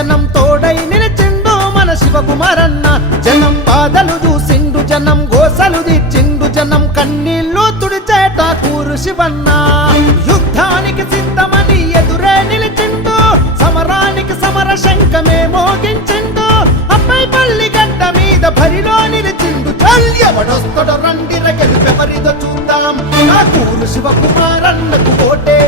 జనం తోడై నిలిచిండు మన శివకుమారన్న జనం బాధలు చూసిండు జనం గోసలు తీర్చిండు జనం కన్నీళ్లు తుడిచేట కూరు శివన్న యుద్ధానికి సిద్ధమని ఎదురే నిలిచిండు సమరానికి సమర శంఖమే మోగించిండు అబ్బాయి పల్లి గడ్డ మీద బరిలో నిలిచిండు ఎవడొస్తడో రండి గెలుపెవరిదో చూద్దాం నా కూరు శివకుమారన్నకు ఓటే